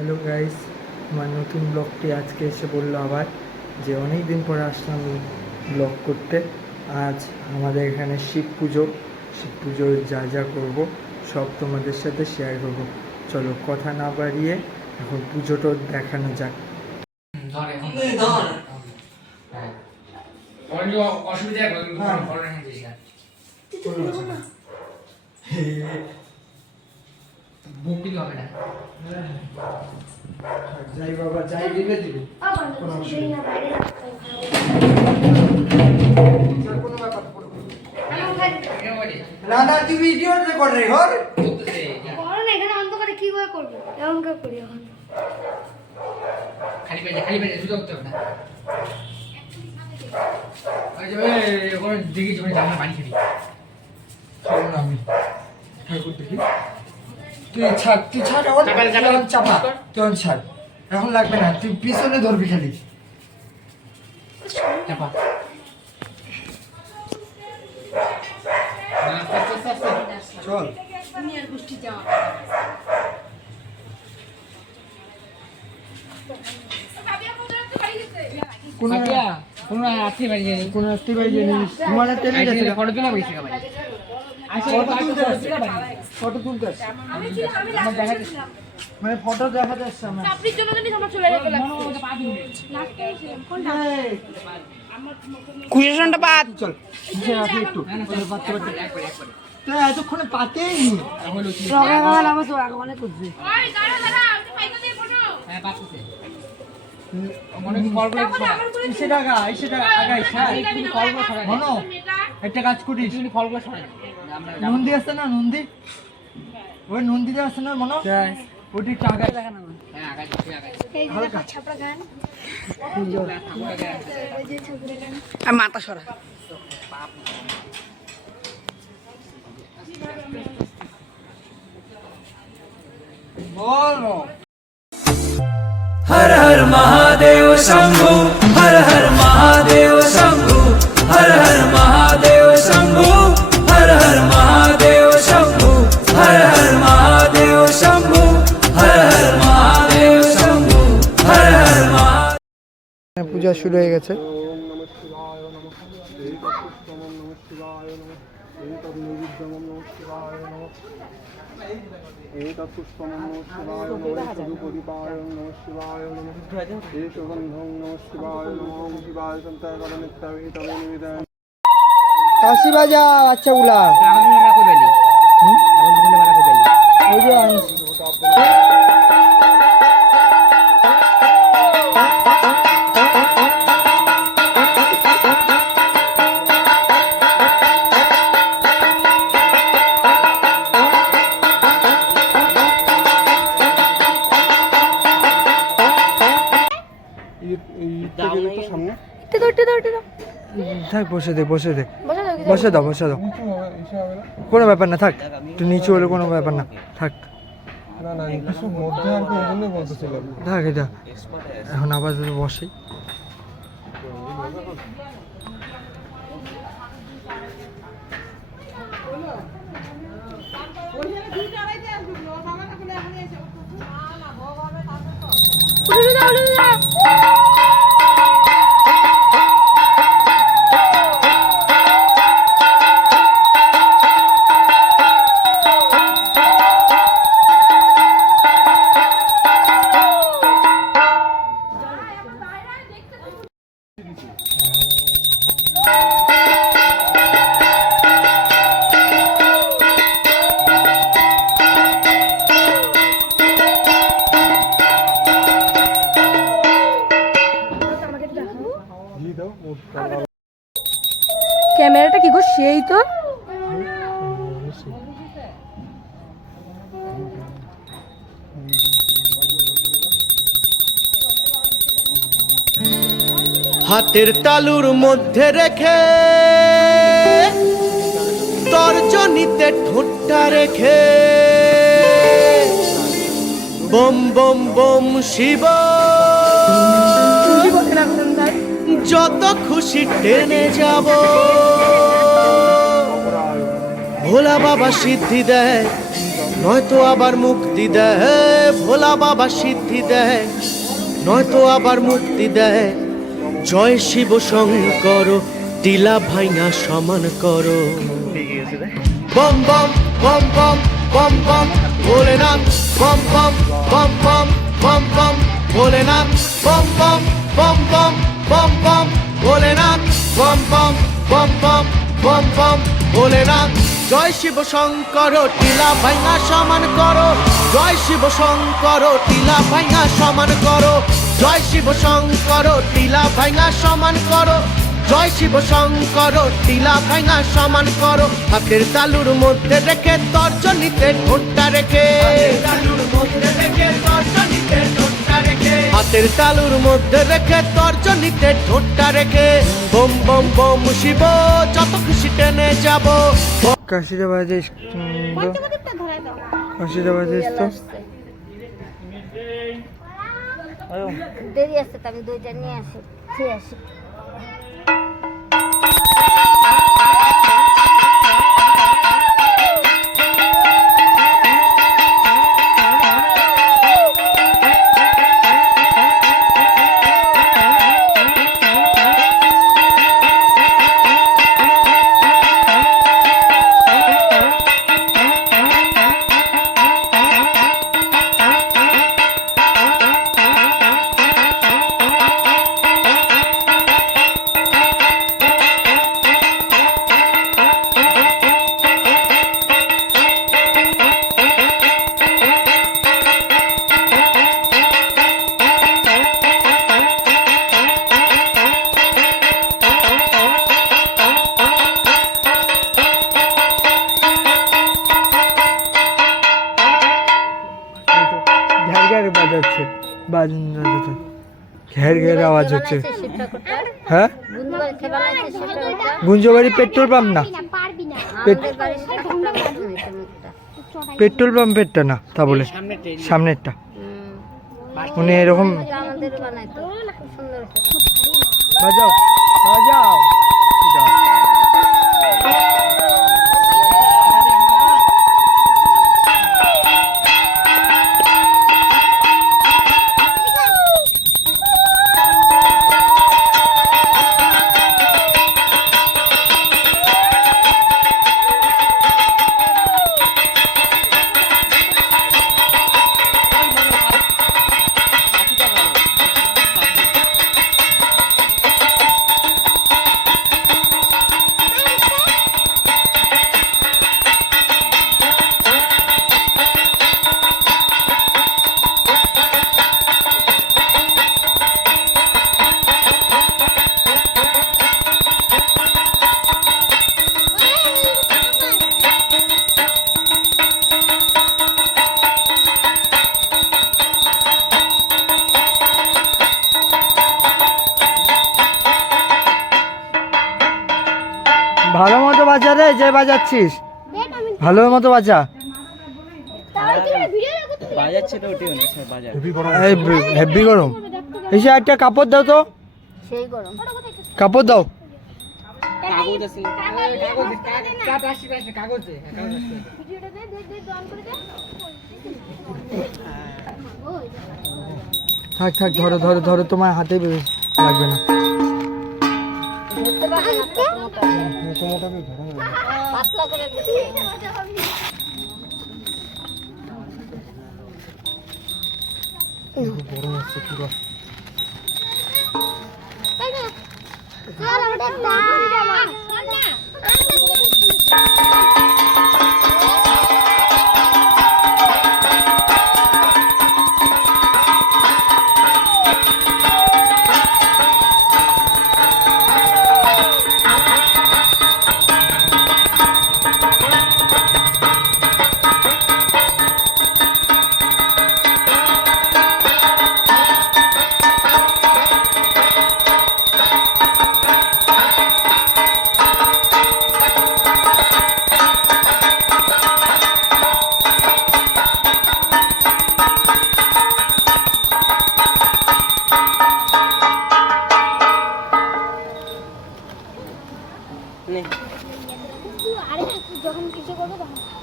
Hello guys, আমার নতুন ব্লগটি আজকে এসে বললো আবার যে অনেক দিন পরে আসলাম ব্লগ করতে। আজ আমাদের এখানে শিব পুজোর যা যা করবো সব তোমাদের সাথে শেয়ার করবো। চলো কথা না বাড়িয়ে এখন পুজোটা দেখানো যাক। যাই বাবা, যাই দিবে দিবে, কোনো ব্যাপার না। না তুই ভিডিও রেকর্ড রে হর করো না, এখানে অন্ধকারে কি করে করব? এমন করে করি এখন। খালি পেটে শুধু করতে হবে না। আরে ওই দেখি যখন জানা পানি খেলি খাবো না আমি ঠাকুর দেখি। তুই ছাড় এখন চাপা, তুই এখন ছাড়, এখন লাগবে না, তুই পিছনে ধরবি খালি চাপা। চল। কোনো আত্মীয় বাড়ি যায়নি, কোনো রাত্রি বাড়ি যায়নি, ঘুমানোর টাইমে গেছে। ফটো তুলে বসে গেছে বাড়ি। ফটো তুলতে আসছে, আমি লাস্টে মানে ফটো দেখা যাচ্ছে আমার। চাপড়ির জন্য জানি আমার চলে যেতে লাগছে। কুয়েশনটা বাদ চল আপনি একটু পাতে এতক্ষণে পাতেই নি ওই দাঁড়া দাঁড়া, তুই ফাইকা দিয়ে ফটো। হ্যাঁ বাদ করতে মনে এসে টাকা আগাই মনো একটা কাজ করিস, ফলগুলো সরাই নন্দী আছে না, নন্দী ওই নন্দীতে আছে না মনো, ওটি টাকা দেখা না। হ্যাঁ আগাই আগাই এই যে দেখো ছাপড়া গান। এই যে ছাপড়া গান। আর মাথা সরা বলো हर हर महादेव शंभु हर हर महादेव शंभु हर हर महादेव शंभु हर हर महादेव शंभु हर हर महादेव शंभु हर हर महादेव शंभु हर हर महादेव। পূজা শুরু হয়ে গেছে। কাশি বাজা বাচ্চাগুলা ওই যে থাক, বসে দে কোনো ব্যাপার না, থাক তুই নিচু হলে কোনো ব্যাপার না, থাক থাক এটা এখন আবার বসে। ক্যামেরাটা কি গো, সেই তো হাতের তালুর মধ্যে রেখে তর্জনীতে ঠোঁটটা রেখে বম বম বম শিব যত খুশি টেনে যাব ভোলা বাবা সিদ্ধি দেয় নয়তো আবার মুক্তি দেয় ভোলা বাবা সিদ্ধি দেয়, নয়তো আবার মুক্তি দেয়। জয় শিব শঙ্কর টিলা ভাইনা সমান করো। বম বম বম বম বম বম ভোলেনাথ, বম বম বম বম বম বম ভোলেনাথ, বম বম বম বম বম বম ভোলেনাথ, বম বম বম বম বম বম ভোলেনাথ। জয় শিব শঙ্কর টিলা ভাইনা সমান করো, জয় শিব শঙ্কর টিলা ভাইনা সমান করো, জয় শিব শঙ্কর টিলা ভাইনা সমান করো, জয় শিব শঙ্কর টিলা ভাইনা সমান করো। হাতের তালুর মধ্যে রেখে তর্জনীতে ঠোঁটটা রেখে, তালুর মধ্যে রেখে তর্জনীতে ঠোঁটটা রেখে, হাতের তালুর মধ্যে রেখে তর্জনীতে ঠোঁটটা রেখে। বোম বোম বোম শিব যত খুশি টেনে যাবো। কাশিটা বাজিস কাশিটা বাজিস তো দেরি আছে তো, আমি দুইটা নিয়ে আসি, খেয়ে আসি। বাজাচ্ছে বাজন বাজাচ্ছে, ঘের ঘের আওয়াজ হচ্ছে। হ্যাঁ গুঞ্জবাড়ি পেট্রোল পাম্প না, পেট্রোল পাম্পেরটা না, তা বলে সামনেরটা উনি এরকম বাজাও বাজাও। ভালো মতো বাজা রে, যে বাজাচ্ছিস ভালো মতো বাজা। হেভি গরম। এই যে একটা কাপড় দাও তো, কাপড় দাও। থাক থাক, ধরো ধরো ধরো, তোমার হাতে লাগবে না। গরম আছে পুরো।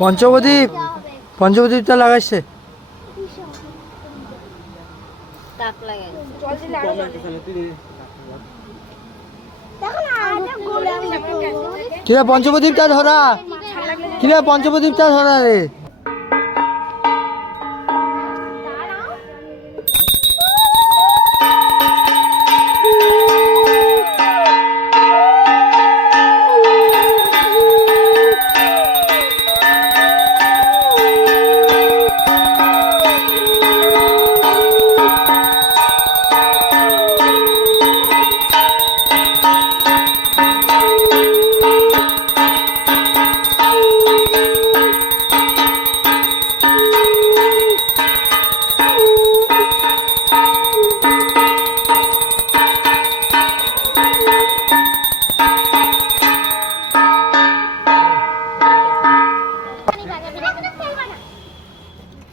পঞ্চবদ্বীপ পঞ্চপ্রদীপটা লাগাইছে। তাক লাগে জল দিলে আরো কিরে পঞ্চপ্রদীপটা ধরা, কিরে পঞ্চপ্রদীপটা ধরা রে।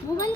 মোবাইল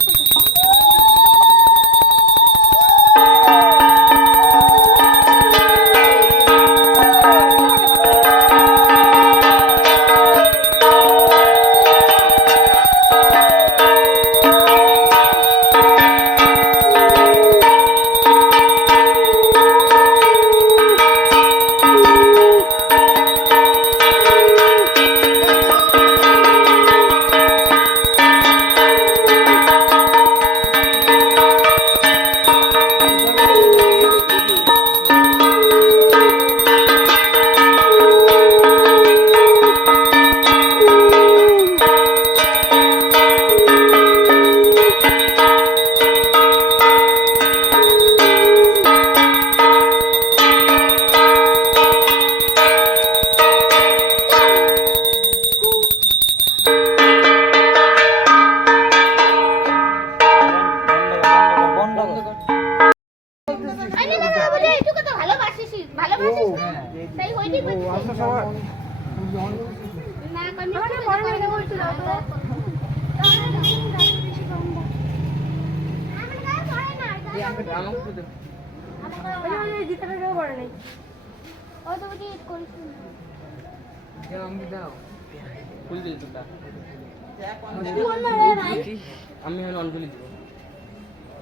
আমি হলো অঞ্জলি দিব।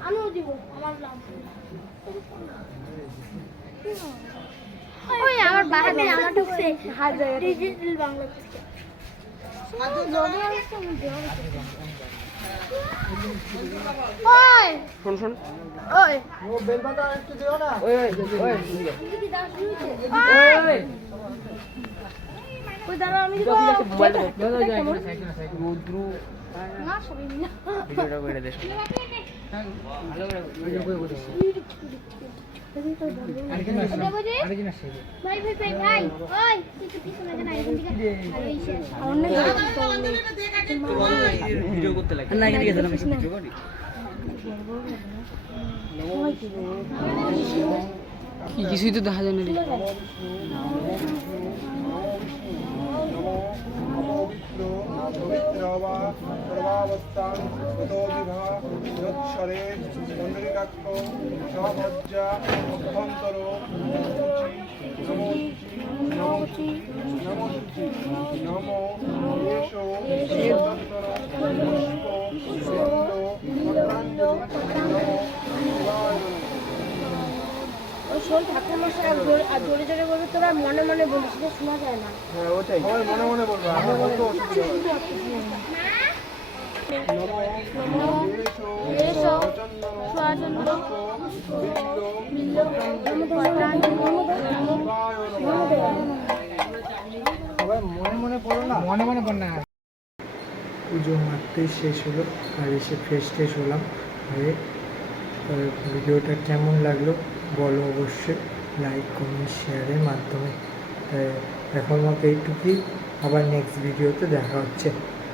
আমিও দিব আমার লাভ ওই আমার বাহাতে আমার ঢুকছে হাজার ডিজিটাল বাংলাদেশ ওই শোন শোন ওই ও বেলপাতা একটু দিও না। ওই ওই ওই ওই ওই দাঁড়া আমি দিব না সবই মিলে ভিডিওটা করে দেশ ভালো করে ভিডিও করে বলিস ভাই ভাই ভাই ভাই ওই কিছু পিছনে না এখান থেকে অনেক ভিডিও করতে লাগে না এখানে গেছিলাম ভিডিও করি কি কিছুই তো দেখা যায় না রে শোন ঠাকুর মশাই জোরে জোরে বলবে তোরা মনে মনে বলিস যে শোনা যায় না হ্যাঁ ওটাই সবাই মনে মনে বলবো, আমরা বলতে অসুবিধা সবাই মনে মনে পড়ো না, মনে মনে পড় না। পুজো মারতেই শেষ হলো আর এসে ফ্রেশ ট্রেশ হলাম হয়ে। ভিডিওটা কেমন লাগলো বলো অবশ্যই, লাইক কমেন্ট শেয়ারের মাধ্যমে। এখন মতো এইটুকুই, আবার নেক্সট ভিডিওতে দেখা হচ্ছে।